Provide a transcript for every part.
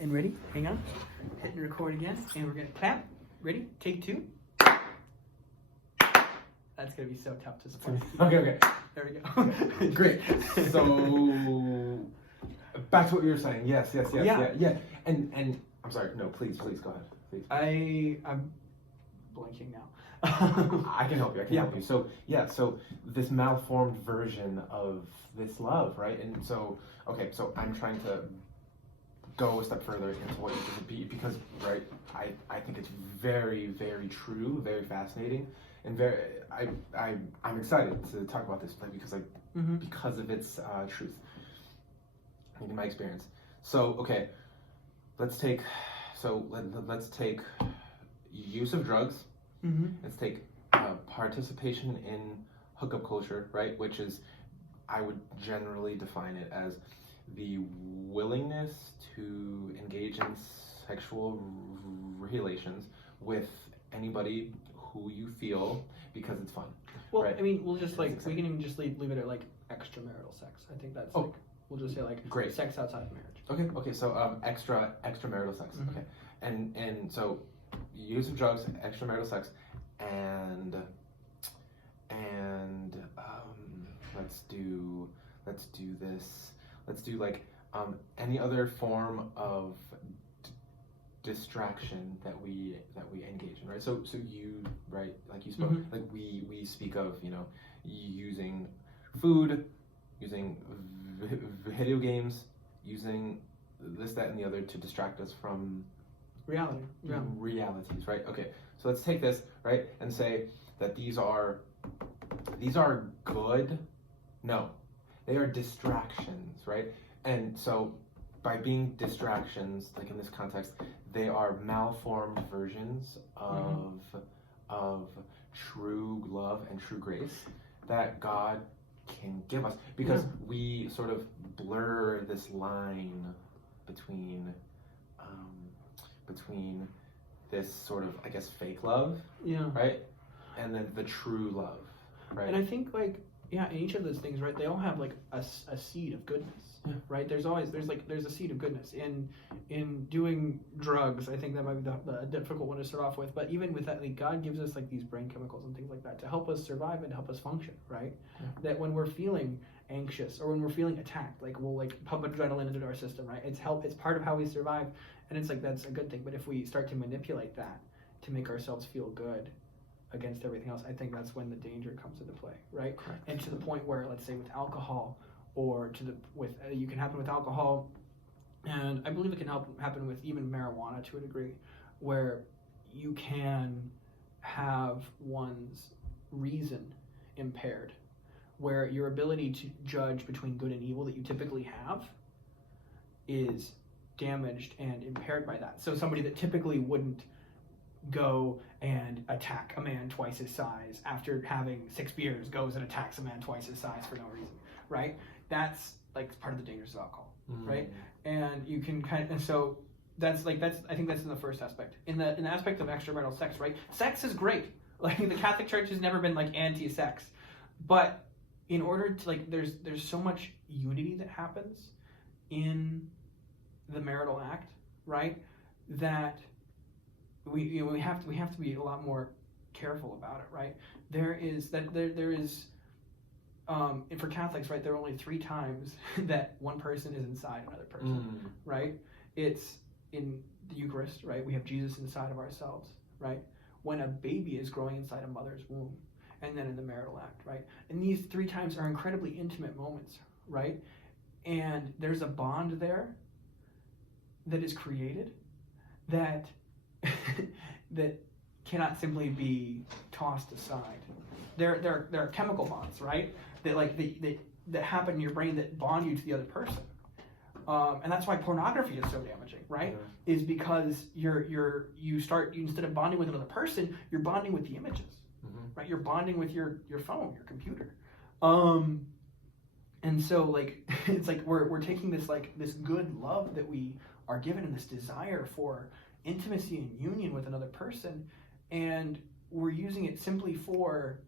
And ready? Hang on. Hitting record again. And we're going to clap. Ready? Take two. That's going to be so tough to support. Okay. There we go. Great. So, back to what you were saying. Yes. Yeah. And I'm sorry. No, please go ahead. Please. I'm blanking now. I can help you. So this malformed version of this love, right? And so I'm trying to go a step further into what you could be, because right, I think it's very, very true, very fascinating, and I'm excited to talk about this because because of its truth in my experience. So let's take use of drugs. Let's take participation in hookup culture, right? Which is, I would generally define it as the willingness to engage in sexual relations with anybody who you feel because it's fun. Well, right? I mean, we'll just we can even just leave it at like extramarital sex. I think that's we'll just say great sex outside of marriage. Okay. So extramarital sex. Okay, and so use of drugs, extramarital sex, and let's do this. Let's do any other form of distraction that we engage in, right? So you, right, like you spoke, like we speak of, using food, using video games, using this, that, and the other to distract us from realities, right? Okay, so let's take this, right, and say that these are good. No, they are distractions, right? And so by being distractions, like in this context, they are malformed versions of true love and true grace that God can give us, because we sort of blur this line between this sort of, I guess, fake love, right, and then the true love, right? And I think in each of those things, right, they all have a seed of goodness, right? There's a seed of goodness in doing drugs. I think that might be the difficult one to start off with, but even with that, God gives us these brain chemicals and things like that to help us survive and help us function, right? That when we're feeling anxious or when we're feeling attacked, we'll pump adrenaline into our system, right? It's part of how we survive, and it's that's a good thing. But if we start to manipulate that to make ourselves feel good against everything else, I think that's when the danger comes into play, right? Correct. And to the point where, let's say with alcohol, or you can happen with alcohol, and I believe it can happen with even marijuana to a degree, where you can have one's reason impaired, where your ability to judge between good and evil that you typically have is damaged and impaired by that. So somebody that typically wouldn't go and attack a man twice his size after having 6 beers goes and attacks a man twice his size for no reason, right? That's part of the dangers of alcohol, right? And you can and so that's I think that's in the first aspect. In the aspect of extramarital sex, right? Sex is great. The Catholic Church has never been anti-sex, but in order to there's so much unity that happens in the marital act, right? That we have to be a lot more careful about it, right? There is for Catholics, right, there are only 3 times that one person is inside another person, right? It's in the Eucharist, right? We have Jesus inside of ourselves, right? When a baby is growing inside a mother's womb, and then in the marital act, right? And these 3 times are incredibly intimate moments, right? And there's a bond there that is created that that cannot simply be tossed aside. There are chemical bonds, right? That happen in your brain that bond you to the other person, and that's why pornography is so damaging, right? Is because you start instead of bonding with another person, you're bonding with the images, right? You're bonding with your phone, your computer, and so it's we're taking this good love that we are given and this desire for intimacy and union with another person, and we're using it simply for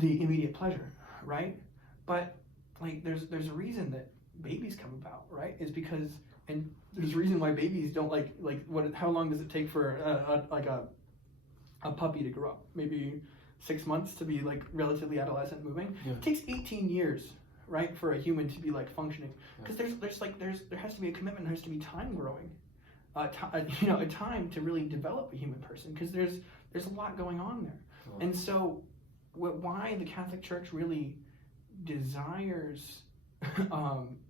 the immediate pleasure, right? But there's a reason that babies come about, right? Is because, and there's there's a reason why babies don't how long does it take for a puppy to grow up? Maybe 6 months to be like relatively adolescent moving. Yeah. It takes 18 years, right, for a human to be like functioning, because there has to be a commitment, there has to be time growing, a time to really develop a human person, because there's a lot going on there. And so why the Catholic Church really desires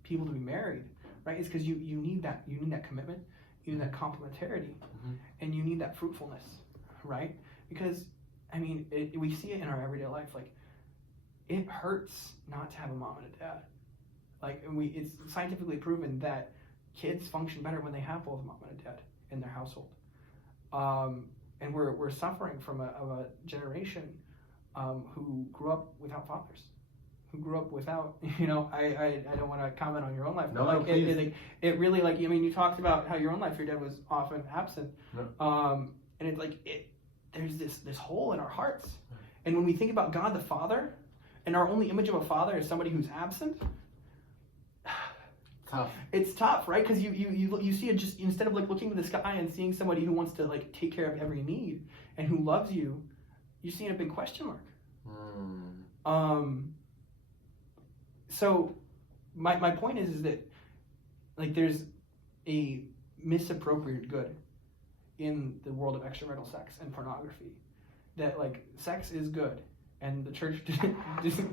people to be married, right, is because you need that commitment, you need that complementarity, and you need that fruitfulness, right? Because I mean, we see it in our everyday life. Like, it hurts not to have a mom and a dad. Like, it's scientifically proven that kids function better when they have both a mom and a dad in their household. And we're suffering from a generation who grew up without fathers, who grew up without, I don't want to comment on your own life, but it really, like, I mean, you talked about how your own life, your dad was often absent, and it's like, there's this hole in our hearts. And when we think about God the Father, and our only image of a father is somebody who's absent, tough. It's tough, right? Because you see it, just instead of like looking to the sky and seeing somebody who wants to like take care of every need and who loves you, you're seeing a big question mark. So my point is that like there's a misappropriated good in the world of extramarital sex and pornography, that like sex is good, and the church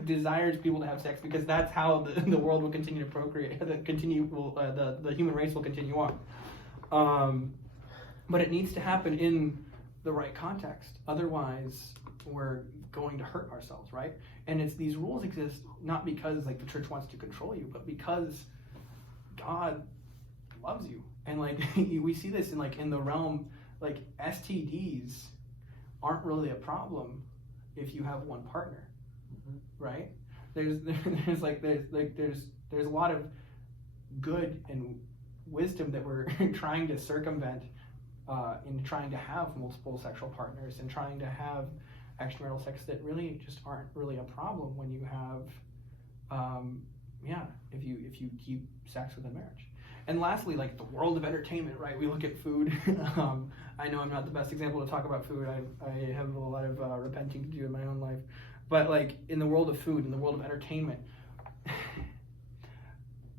desires people to have sex because that's how the world will continue to procreate, the human race will continue on. But it needs to happen in the right context, otherwise we're going to hurt ourselves, right? And it's these rules exist not because like the church wants to control you, but because God loves you. And like we see this in the realm, like STDs aren't really a problem if you have one partner, right? There's a lot of good and wisdom that we're trying to circumvent in trying to have multiple sexual partners and trying to have extramarital sex that really just aren't really a problem when you have, if you keep sex within marriage. And lastly, like the world of entertainment, right? We look at food. I know I'm not the best example to talk about food. I have a lot of repenting to do in my own life. But like in the world of food, in the world of entertainment,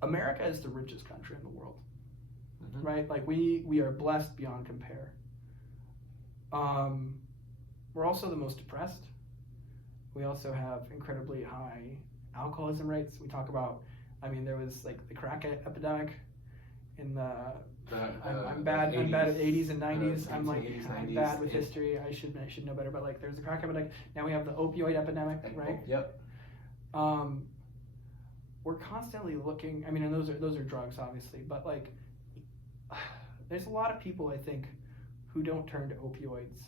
America is the richest country in the world, right? Like we are blessed beyond compare. We're also the most depressed. We also have incredibly high alcoholism rates. We talk about, there was like the crack epidemic in I'm bad at 80s and 90s. I'm bad with history. I should know better. But like there's the crack epidemic. Now we have the opioid epidemic, right? Yep. We're constantly looking. And those are drugs, obviously. But like, there's a lot of people I think who don't turn to opioids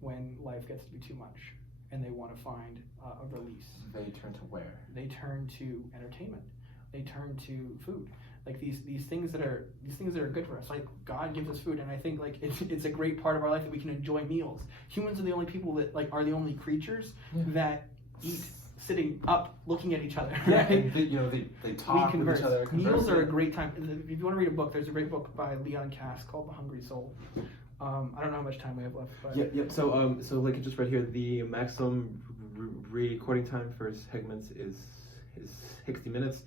when life gets to be too much and they want to find a release. They turn to where? They turn to entertainment. They turn to food. Like these things that are good for us. Like God gives us food, and I think like it's a great part of our life that we can enjoy meals. Humans are the only people that like are the only creatures that eat sitting up, looking at each other. Yeah, right? and they talk with each other. Meals are a great time. If you want to read a book, there's a great book by Leon Kass called The Hungry Soul. I don't know how much time we have left. But... Yep. So like I just read here, the maximum recording time for segments is 60 minutes.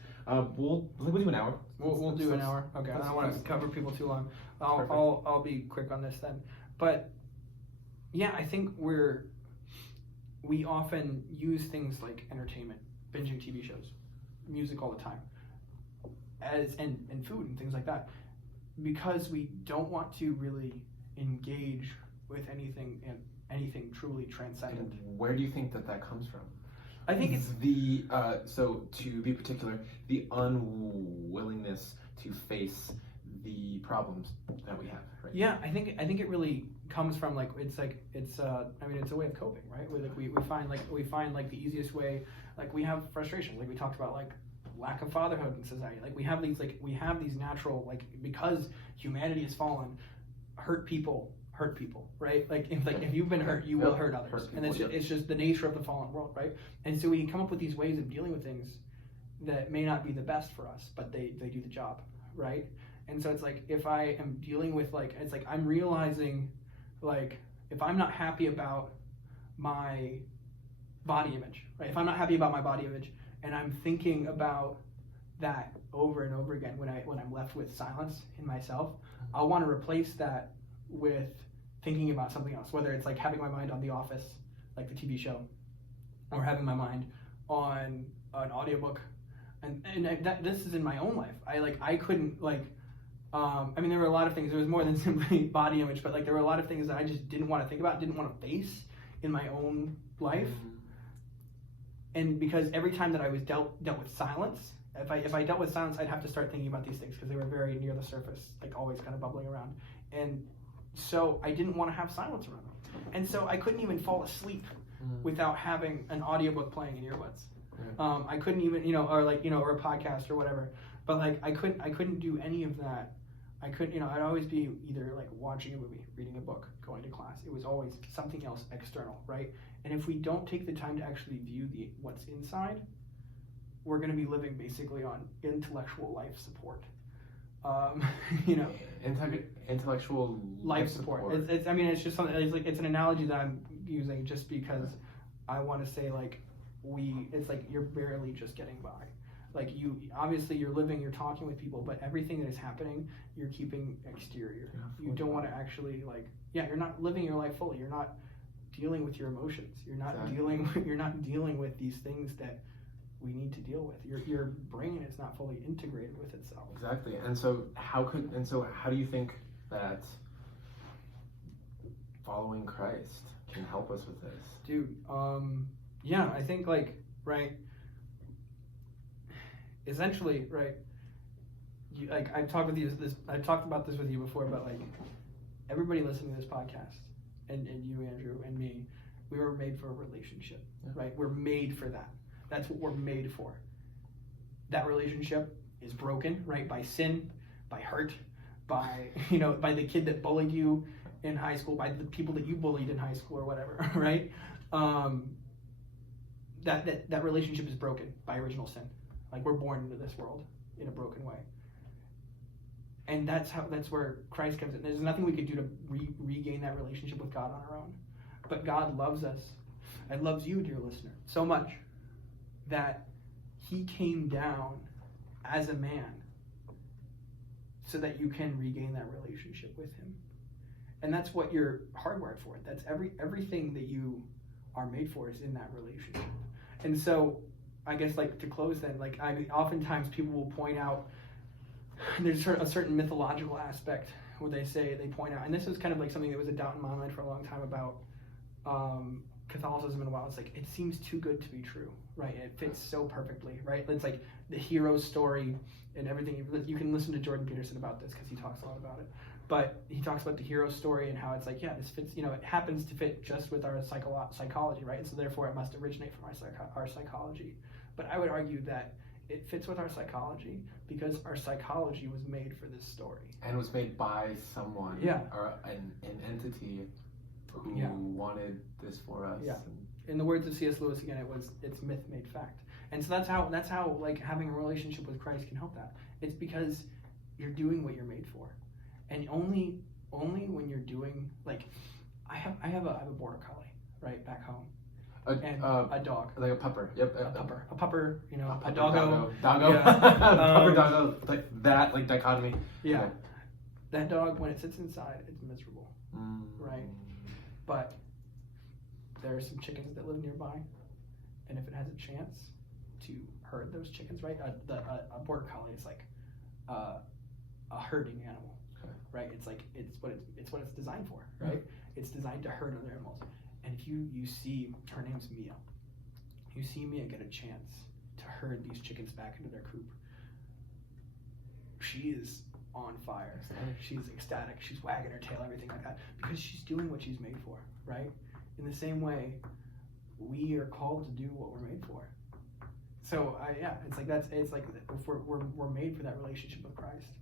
We'll do an hour. We'll do an hour. Okay. I don't want to cover people too long. I'll be quick on this then. But yeah, I think we often use things like entertainment, binging TV shows, music all the time, and food and things like that, because we don't want to really engage with anything truly transcendent. And where do you think that comes from? I think it's the so to be particular, the unwillingness to face the problems that we have. Right? Yeah, I think it really comes from it's a way of coping, right? We find the easiest way. Like we have frustration, like we talked about, like lack of fatherhood in society. Like we have these natural, like, because humanity has fallen, hurt people, right? Like if you've been hurt, you will hurt others, and it's just the nature of the fallen world, right? And so we come up with these ways of dealing with things that may not be the best for us, but they do the job, right? And so it's like, if I am dealing with like, it's like I'm realizing, like, if I'm not happy about my body image, right? If I'm not happy about my body image, and I'm thinking about that over and over again when I'm left with silence in myself, I'll want to replace that with thinking about something else, whether it's like having my mind on The Office, like the TV show, or having my mind on an audiobook. And this is in my own life. I couldn't I mean, there were a lot of things. There was more than simply body image, but like there were a lot of things that I just didn't want to think about, didn't want to face in my own life. And because every time that I was dealt with silence, if I dealt with silence, I'd have to start thinking about these things because they were very near the surface, like always kind of bubbling around. And so I didn't want to have silence around me. And so I couldn't even fall asleep without having an audiobook playing in earbuds. I couldn't even, or a podcast or whatever. But like I couldn't do any of that. I couldn't, I'd always be either like watching a movie, reading a book, going to class. It was always something else external, right? And if we don't take the time to actually view what's inside, we're going to be living basically on intellectual life support. Intellectual life support. It's just something. It's an analogy that I'm using just because I want to say it's like you're barely just getting by. Like you're living, you're talking with people, but everything that is happening, you're keeping exterior. You don't want to actually you're not living your life fully. You're not dealing with your emotions. You're not dealing with these things that we need to deal with. Your brain is not fully integrated with itself. Exactly. And so how do you think that following Christ can help us with this? Dude, I think essentially, right, I've talked about this with you before, but everybody listening to this podcast, and you, Andrew, and me, we were made for a relationship, right? We're made for that. That's what we're made for. That relationship is broken, right, by sin, by hurt, by by the kid that bullied you in high school, by the people that you bullied in high school or whatever, right? That relationship is broken by original sin. We're born into this world in a broken way. And that's where Christ comes in. There's nothing we could do to regain that relationship with God on our own. But God loves us and loves you, dear listener, so much that he came down as a man so that you can regain that relationship with him. And that's what you're hardwired for. That's everything that you are made for is in that relationship. And so I guess to close then, oftentimes people will point out there's a certain mythological aspect where they point out, and this is kind of something that was a doubt in my mind for a long time about Catholicism and while it's it seems too good to be true, right? It fits so perfectly, right? It's the hero story and everything. You can listen to Jordan Peterson about this because he talks a lot about it. But he talks about the hero story and how it's this fits, it happens to fit just with our psychology, right? And so therefore it must originate from our psychology. But I would argue that it fits with our psychology because our psychology was made for this story. And was made by someone or an entity who wanted this for us. Yeah. In the words of C.S. Lewis again, it's myth made fact. And so that's how having a relationship with Christ can help that. It's because you're doing what you're made for. And only when you're doing I have a border collie right back home. A dog. Like a pupper. Yep. A pupper, a doggo. Doggo. Yeah. Pupper doggo, that dichotomy. Yeah. That dog, when it sits inside, it's miserable. Right? But there are some chickens that live nearby, and if it has a chance to herd those chickens, right? A border collie is a herding animal. Okay. Right? It's what it's designed for, right? It's designed to herd other animals. And if you see, her name's Mia, you see Mia get a chance to herd these chickens back into their coop, she is on fire. She's ecstatic. She's wagging her tail, everything like that, because she's doing what she's made for, right? In the same way, we are called to do what we're made for. So we're made for that relationship with Christ.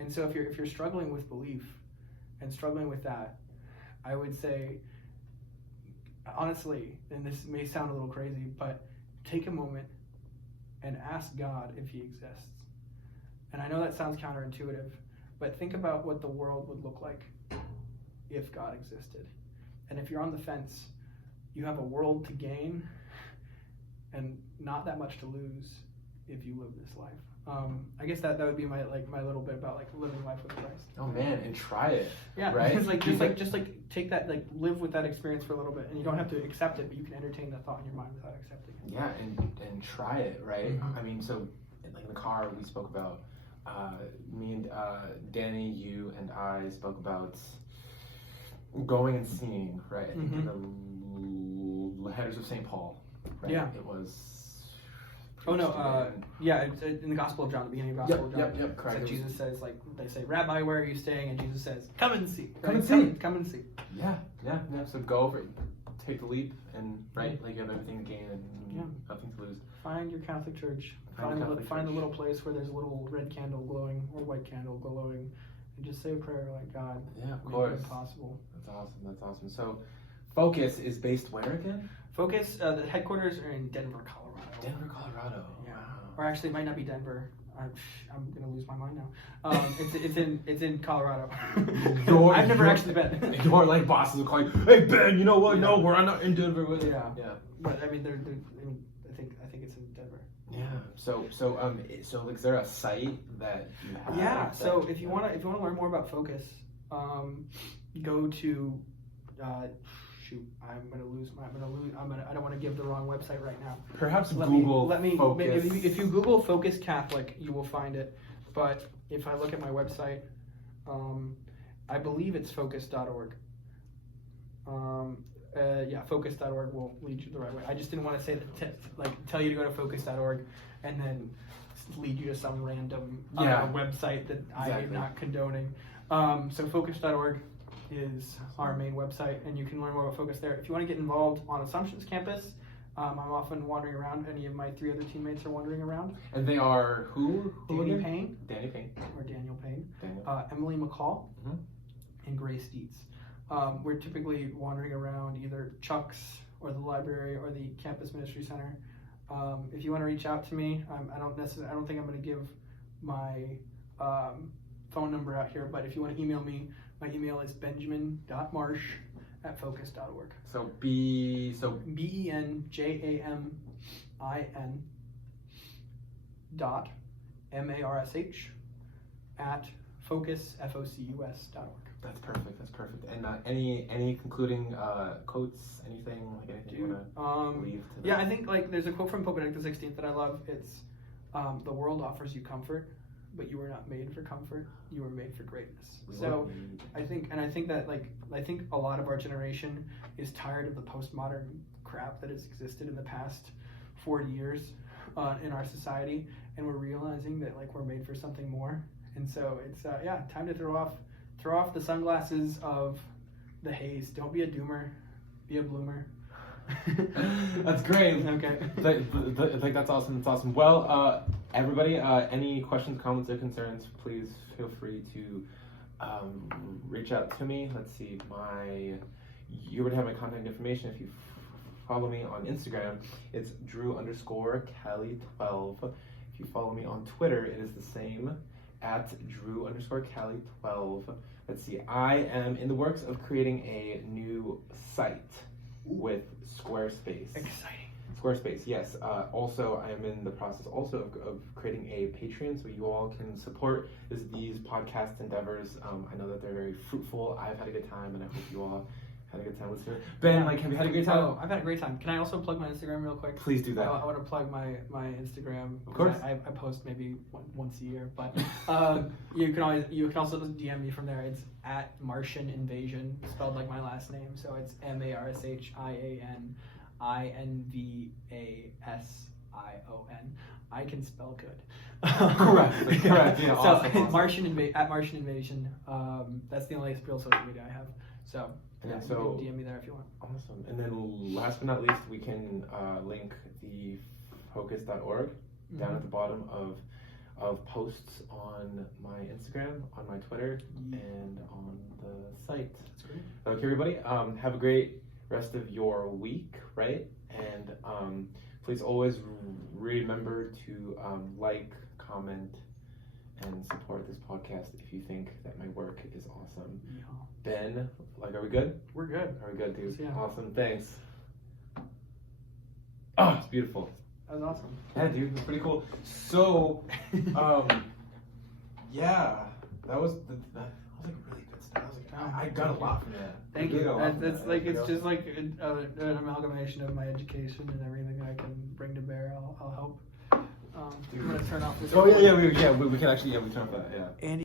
And so if you're struggling with belief and struggling with that, I would say, honestly, and this may sound a little crazy, but take a moment and ask God if he exists. And I know that sounds counterintuitive, but think about what the world would look like if God existed. And if you're on the fence, you have a world to gain and not that much to lose if you live this life. I guess that would be my little bit about like living life with Christ. Oh man, and try it. Yeah, right. just take that, like live with that experience for a little bit, and you don't have to accept it, but you can entertain that thought in your mind without accepting it. Yeah, and try it, right? Mm-hmm. I mean, so like in the car we spoke about me and Danny, you and I spoke about going and seeing, right? I think in the Letters of St. Paul, right? Yeah. It was. Oh no, it's in the Gospel of John, the beginning of the Gospel of John. Yep, correct. So Jesus says, like, they say, Rabbi, where are you staying? And Jesus says, come and see. Come and see. Come and see. Yeah. So go over it, take the leap, and right, like you have everything to gain and nothing to lose. Find your Catholic church. Find the little place where there's a little red candle glowing or white candle glowing, and just say a prayer like, God, yeah, of make course, it possible. That's awesome. So, Focus is based where again? Focus, the headquarters are in Denver, Colorado. Denver, Colorado. Yeah. Wow. Or actually, it might not be Denver. I'm gonna lose my mind now. It's in Colorado. I've never actually been. Your like bosses will call you, hey Ben, you know what? No, we're not in Denver with it. Yeah. But I mean, I think it's in Denver. Yeah. So like, is there a site that you have? Yeah. So if you wanna learn more about Focus, go to. I don't want to give the wrong website right now. Perhaps Focus. If you Google Focus Catholic, you will find it. But if I look at my website, I believe it's focus.org. Focus.org will lead you the right way. I just didn't want to say that, tell you to go to focus.org and then lead you to some random website that I am not condoning. So focus.org is our main website, and you can learn more about Focus there. If you want to get involved on Assumption's campus, I'm often wandering around. Any of my 3 other teammates are wandering around. And they are who? Danny Payne. Danny Payne. Or Daniel Payne. Emily McCall. Mm-hmm. And Grace Dietz. We're typically wandering around either Chuck's or the library or the campus ministry center. If you want to reach out to me, I don't think I'm going to give my phone number out here, but if you want to email me, my email is benjamin.marsh@focus.org. So BENJAMIN .MARSH@focus.org. That's perfect. And any concluding quotes, anything you want to leave? I think like there's a quote from Pope Benedict XVI that I love. It's the world offers you comfort, but you were not made for comfort. You were made for greatness. So I think that I think a lot of our generation is tired of the postmodern crap that has existed in the past 40 years in our society, and we're realizing that like we're made for something more. And so it's time to throw off the sunglasses of the haze. Don't be a doomer, be a bloomer. That's great. Okay. That's awesome. Well, everybody, any questions, comments, or concerns, please feel free to reach out to me. Let's see, you would have my contact information if you follow me on Instagram. It's Drew_Cali12. If you follow me on Twitter, it is the same, at Drew_Cali12. Let's see, I am in the works of creating a new site with Squarespace. Exciting. Squarespace, yes. Also, I am in the process also of creating a Patreon so you all can support these podcast endeavors. I know that they're very fruitful. I've had a good time, and I hope you all had a good time listening. Ben, have you had a great time? Oh, I've had a great time. Can I also plug my Instagram real quick? Please do that. I want to plug my Instagram. Of course. I post maybe once a year, but you can also DM me from there. It's at Martian Invasion, spelled like my last name. So it's MARSHIANINVASION. I can spell good. Correct. Yeah, awesome. At Martian Invasion. That's the only real social media I have. So. And you can DM me there if you want. Awesome. And then last but not least, we can link the focus.org down at the bottom of posts on my Instagram, on my Twitter, and on the site. That's great. Okay, everybody, have a great rest of your week, right? And please always remember to like, comment, and support this podcast if you think that my work is awesome. Yeah. Ben, like, are we good? We're good. Are we good, dude? Yeah. Awesome, thanks. Oh, it's beautiful. That was awesome. Yeah, dude, it's pretty cool. So, yeah, that was like really good stuff. I got a lot from that. Thank Really you. got a lot from That's that, like, you it's know? just like an amalgamation of my education and everything I can bring to bear. I'll help. I'm gonna turn off this. Oh yeah, we can actually we turn off that. Yeah. Andy.